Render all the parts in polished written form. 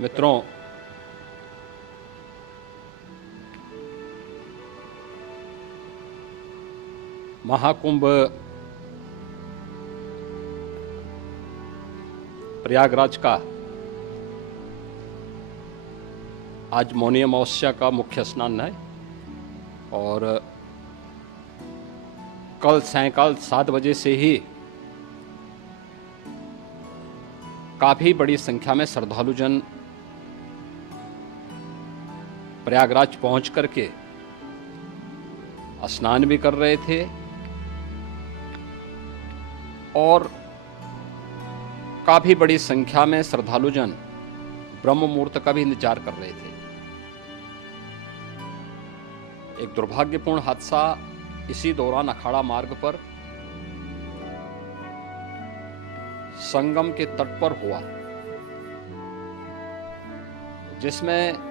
मित्रों, महाकुंभ प्रयागराज का आज मौनी अमावस्या का मुख्य स्नान है और कल सायंकाल 7 बजे से ही काफ़ी बड़ी संख्या में श्रद्धालुजन प्रयागराज पहुंच करके स्नान भी कर रहे थे और काफ़ी बड़ी संख्या में श्रद्धालुजन ब्रह्म मुहूर्त का भी इंतजार कर रहे थे। एक दुर्भाग्यपूर्ण हादसा इसी दौरान अखाड़ा मार्ग पर संगम के तट पर हुआ, जिसमें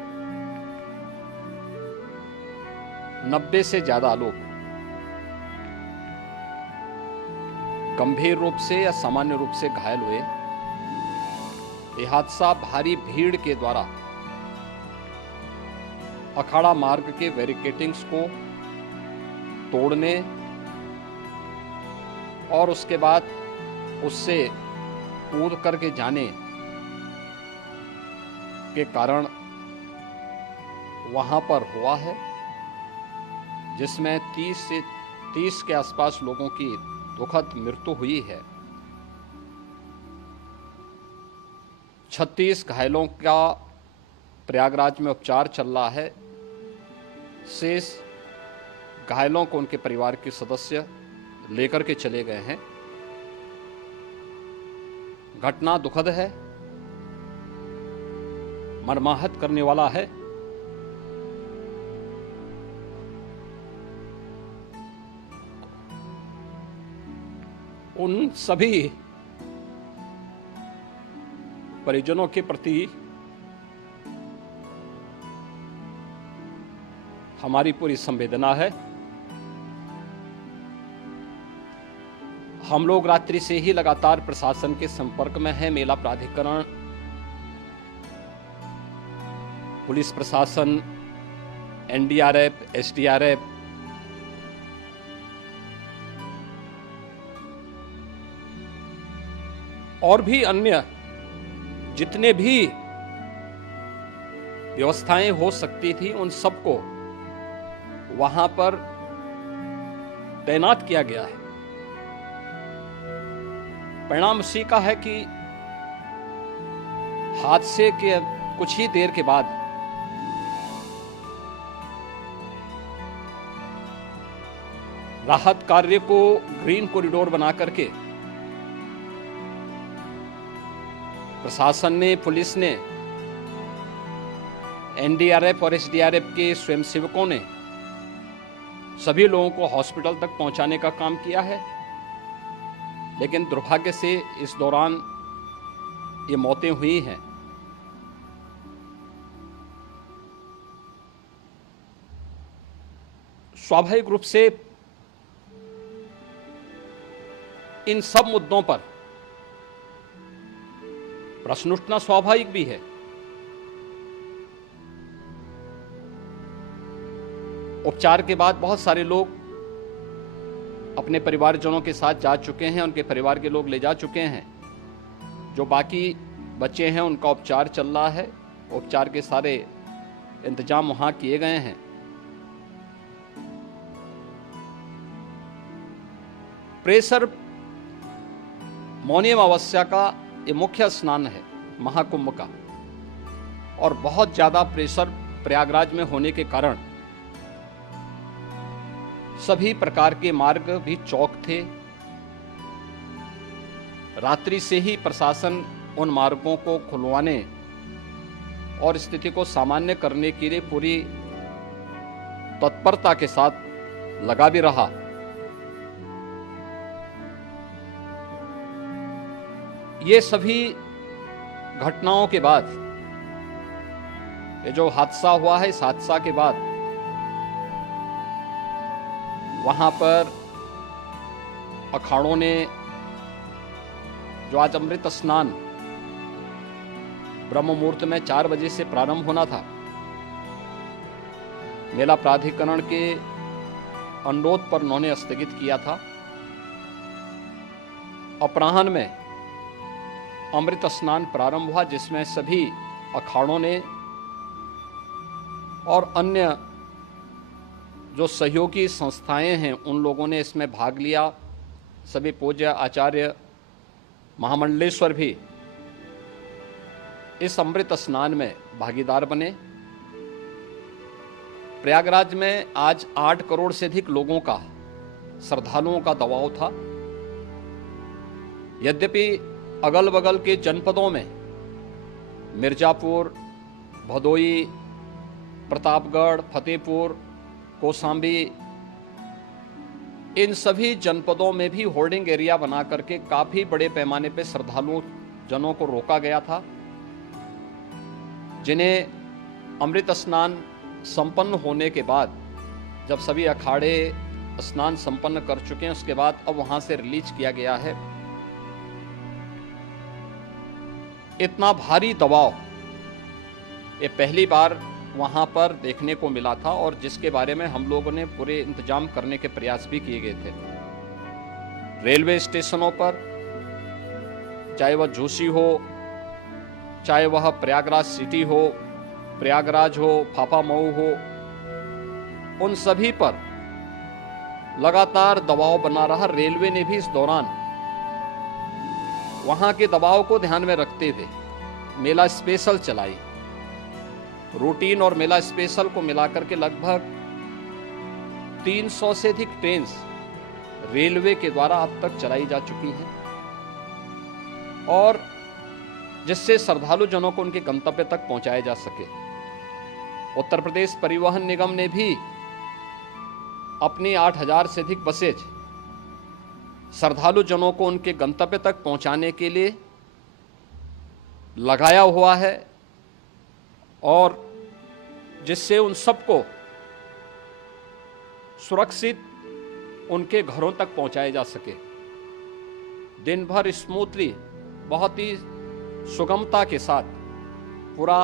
90 से ज्यादा लोग गंभीर रूप से या सामान्य रूप से घायल हुए। यह हादसा भारी भीड़ के द्वारा अखाड़ा मार्ग के बैरिकेडिंग्स को तोड़ने और उसके बाद उससे कूद करके जाने के कारण वहां पर हुआ है, जिसमें 30 के आसपास लोगों की दुखद मृत्यु हुई है। 36 घायलों का प्रयागराज में उपचार चल रहा है। शेष घायलों को उनके परिवार के सदस्य लेकर के चले गए हैं। घटना दुखद है, मर्माहत करने वाला है। उन सभी परिजनों के प्रति हमारी पूरी संवेदना है। हम लोग रात्रि से ही लगातार प्रशासन के संपर्क में हैं। मेला प्राधिकरण, पुलिस प्रशासन, एनडीआरएफ, एसडीआरएफ, और भी अन्य जितने भी व्यवस्थाएं हो सकती थी उन सबको वहां पर तैनात किया गया है। परिणाम इसी का है कि हादसे के कुछ ही देर के बाद राहत कार्य को ग्रीन कॉरिडोर बना करके प्रशासन ने, पुलिस ने, एनडीआरएफ और एसडीआरएफ के स्वयंसेवकों ने सभी लोगों को हॉस्पिटल तक पहुंचाने का काम किया है। लेकिन दुर्भाग्य से इस दौरान ये मौतें हुई हैं। स्वाभाविक रूप से इन सब मुद्दों पर प्रश्न उठना स्वाभाविक भी है। उपचार के बाद बहुत सारे लोग अपने परिवारजनों के साथ जा चुके हैं, उनके परिवार के लोग ले जा चुके हैं। जो बाकी बच्चे हैं उनका उपचार चल रहा है। उपचार के सारे इंतजाम वहां किए गए हैं। प्रेशर मौनी अमावस्या का ये मुख्य स्नान है महाकुंभ का, और बहुत ज्यादा प्रेशर प्रयागराज में होने के कारण सभी प्रकार के मार्ग भी चौक थे। रात्रि से ही प्रशासन उन मार्गों को खुलवाने और स्थिति को सामान्य करने के लिए पूरी तत्परता के साथ लगा भी रहा। ये सभी घटनाओं के बाद, ये जो हादसा हुआ है, इस हादसा के बाद वहां पर अखाड़ों ने जो आज अमृत स्नान ब्रह्म मुहूर्त में 4 बजे से प्रारंभ होना था। मेला प्राधिकरण के अनुरोध पर उन्होंने स्थगित किया था। अपराह्न में अमृत स्नान प्रारंभ हुआ, जिसमें सभी अखाड़ों ने और अन्य जो सहयोगी संस्थाएं हैं उन लोगों ने इसमें भाग लिया। सभी पूज्य आचार्य महामंडलेश्वर भी इस अमृत स्नान में भागीदार बने। प्रयागराज में आज 8 करोड़ से अधिक लोगों का, श्रद्धालुओं का दबाव था। यद्यपि अगल बगल के जनपदों में मिर्जापुर, भदोई, प्रतापगढ़, फतेहपुर, कौशाम्बी, इन सभी जनपदों में भी होर्डिंग एरिया बना करके काफी बड़े पैमाने पर श्रद्धालुओं जनों को रोका गया था, जिन्हें अमृत स्नान संपन्न होने के बाद, जब सभी अखाड़े स्नान संपन्न कर चुके हैं, उसके बाद अब वहां से रिलीज किया गया है। इतना भारी दबाव ये पहली बार वहां पर देखने को मिला था, और जिसके बारे में हम लोगों ने पूरे इंतजाम करने के प्रयास भी किए गए थे। रेलवे स्टेशनों पर, चाहे वह झूसी हो, चाहे वह प्रयागराज सिटी हो, प्रयागराज हो, फाफामऊ हो, उन सभी पर लगातार दबाव बना रहा। रेलवे ने भी इस दौरान वहां के दबाव को ध्यान में रखते हुए मेला स्पेशल चलाई। रूटीन और मेला स्पेशल को मिलाकर के लगभग 300 से अधिक ट्रेन रेलवे के द्वारा अब तक चलाई जा चुकी हैं, और जिससे श्रद्धालु जनों को उनके गंतव्य तक पहुंचाया जा सके। उत्तर प्रदेश परिवहन निगम ने भी अपनी 8000 से अधिक बसेज श्रद्धालु जनों को उनके गंतव्य तक पहुंचाने के लिए लगाया हुआ है, और जिससे उन सबको सुरक्षित उनके घरों तक पहुंचाया जा सके। दिन भर स्मूथली, बहुत ही सुगमता के साथ पूरा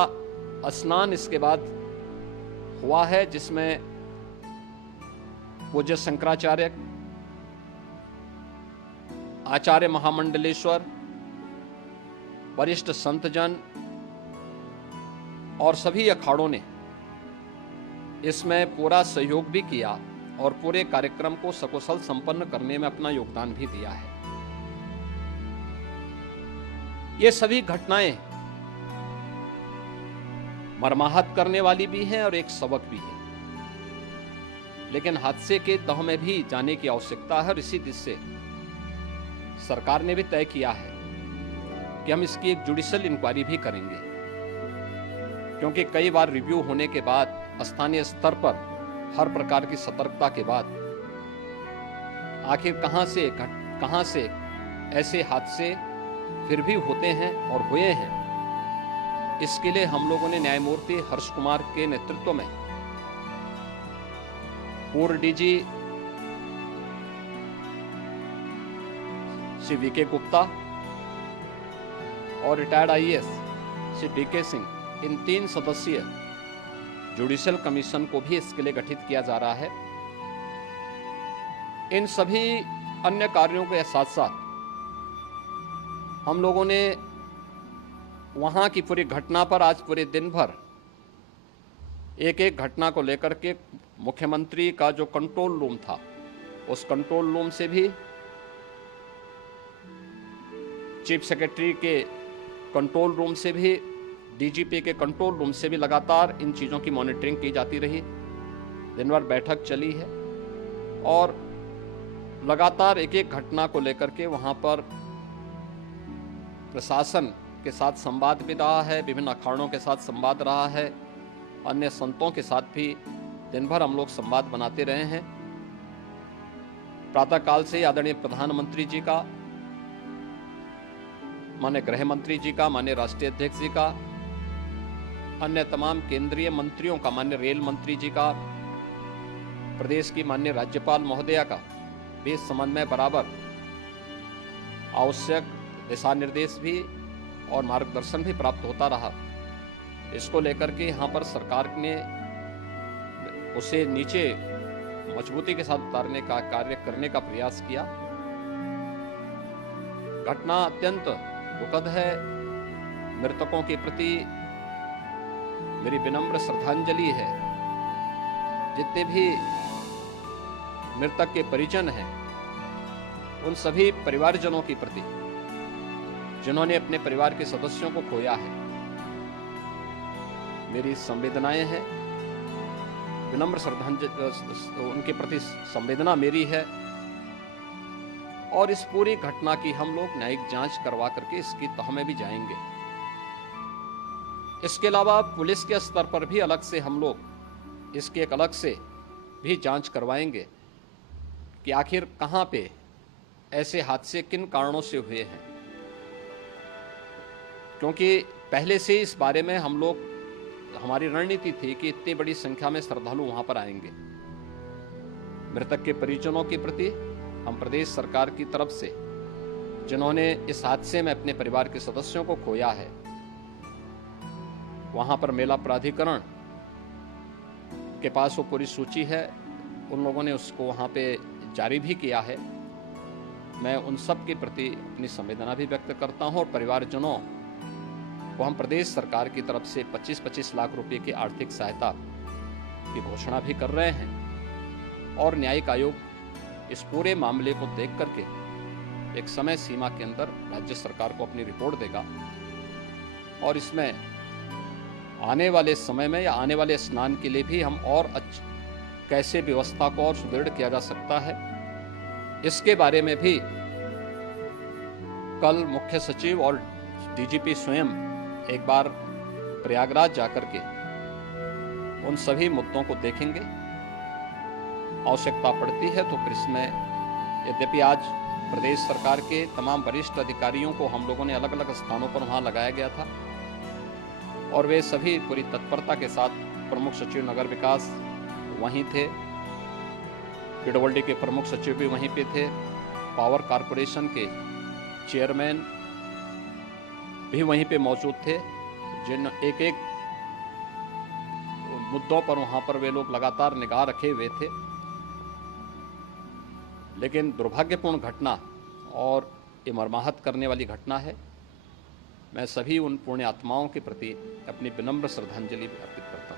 स्नान इसके बाद हुआ है, जिसमें पूज्य शंकराचार्य, आचार्य महामंडलेश्वर, वरिष्ठ संतजन और सभी अखाड़ों ने इसमें पूरा सहयोग भी किया और पूरे कार्यक्रम को सकुशल संपन्न करने में अपना योगदान भी दिया है। ये सभी घटनाएं मर्माहत करने वाली भी हैं और एक सबक भी है, लेकिन हादसे के तह में भी जाने की आवश्यकता है। और इसी दिशा से सरकार ने भी तय किया है कि हम इसकी एक जुडिशियल इंक्वायरी भी करेंगे, क्योंकि कई बार रिव्यू होने के बाद स्थानीय स्तर पर हर प्रकार की सतर्कता के बाद आखिर कहां से ऐसे हादसे फिर भी होते हैं और हुए हैं। इसके लिए हम लोगों ने न्यायमूर्ति हर्ष कुमार के नेतृत्व में पूर्व डीजी श्री वीके गुप्ता और retired IAS Shri DK Singh, इन 3 सदस्यीय जुडिशियल कमीशन को भी इसके लिए गठित किया जा रहा है। इन सभी अन्य कार्यों के साथ साथ हम लोगों ने वहां की पूरी घटना पर आज पूरे दिन भर एक एक घटना को लेकर के मुख्यमंत्री का जो कंट्रोल रूम था, उस कंट्रोल रूम से भी, चीफ सेक्रेटरी के कंट्रोल रूम से भी, डीजीपी के कंट्रोल रूम से भी लगातार इन चीज़ों की मॉनिटरिंग की जाती रही। दिन भर बैठक चली है और लगातार एक एक घटना को लेकर के वहाँ पर प्रशासन के साथ संवाद भी रहा है, विभिन्न अखाड़ों के साथ संवाद रहा है, अन्य संतों के साथ भी दिन भर हम लोग संवाद बनाते रहे हैं। प्रातःकाल से आदरणीय प्रधानमंत्री जी का, माननीय गृह मंत्री जी का, माननीय राष्ट्रीय अध्यक्ष जी का, अन्य तमाम केंद्रीय मंत्रियों का, माननीय रेल मंत्री जी का, प्रदेश की माननीय राज्यपाल महोदया का भी इस संबंध में बराबर आवश्यक दिशा निर्देश भी और मार्गदर्शन भी प्राप्त होता रहा। इसको लेकर के यहाँ पर सरकार ने उसे नीचे मजबूती के साथ उतारने का कार्य करने का प्रयास किया। घटना अत्यंत दुखद है। मृतकों के प्रति मेरी विनम्र श्रद्धांजलि है। जितने भी मृतक के परिजन हैं, उन सभी परिवारजनों के प्रति जिन्होंने अपने परिवार के सदस्यों को खोया है, मेरी संवेदनाएं हैं। विनम्र श्रद्धांजलि उनके प्रति संवेदना मेरी है। और इस पूरी घटना की हम लोग न्यायिक जांच करवा करके इसकी तह में भी जाएंगे। इसके अलावा पुलिस के स्तर पर भी अलग से हम लोग इसकी एक अलग से भी जांच करवाएंगे कि आखिर कहां पे ऐसे हादसे किन कारणों से हुए हैं, क्योंकि पहले से इस बारे में हम लोग, हमारी रणनीति थी कि इतनी बड़ी संख्या में श्रद्धालु वहां पर आएंगे। मृतक के परिजनों के प्रति हम प्रदेश सरकार की तरफ से, जिन्होंने इस हादसे में अपने परिवार के सदस्यों को खोया है, वहां पर मेला प्राधिकरण के पास वो पूरी सूची है, उन लोगों ने उसको वहां पे जारी भी किया है। मैं उन सब के प्रति अपनी संवेदना भी व्यक्त करता हूं और परिवारजनों को हम प्रदेश सरकार की तरफ से 25-25 लाख रुपए की आर्थिक सहायता की घोषणा भी कर रहे हैं। और न्यायिक आयोग इस पूरे मामले को देख करके एक समय सीमा के अंदर राज्य सरकार को अपनी रिपोर्ट देगा और इसमें आने वाले समय में या आने वाले स्नान के लिए भी हम और कैसे व्यवस्था को और सुदृढ़ किया जा सकता है, इसके बारे में भी कल मुख्य सचिव और डीजीपी स्वयं एक बार प्रयागराज जाकर के उन सभी मुद्दों को देखेंगे। आवश्यकता पड़ती है तो फिर इसमें, यद्यपि आज प्रदेश सरकार के तमाम वरिष्ठ अधिकारियों को हम लोगों ने अलग अलग स्थानों पर वहां लगाया गया था और वे सभी पूरी तत्परता के साथ, प्रमुख सचिव नगर विकास वहीं थे, पीडब्ल्यूडी के प्रमुख सचिव भी वहीं पे थे, पावर कारपोरेशन के चेयरमैन भी वहीं पे मौजूद थे, जिन एक एक मुद्दों पर वहां पर वे लोग लगातार निगाह रखे हुए थे। लेकिन दुर्भाग्यपूर्ण घटना और ये मर्माहत करने वाली घटना है। मैं सभी उन पुण्य आत्माओं के प्रति अपनी विनम्र श्रद्धांजलि अर्पित करता हूँ।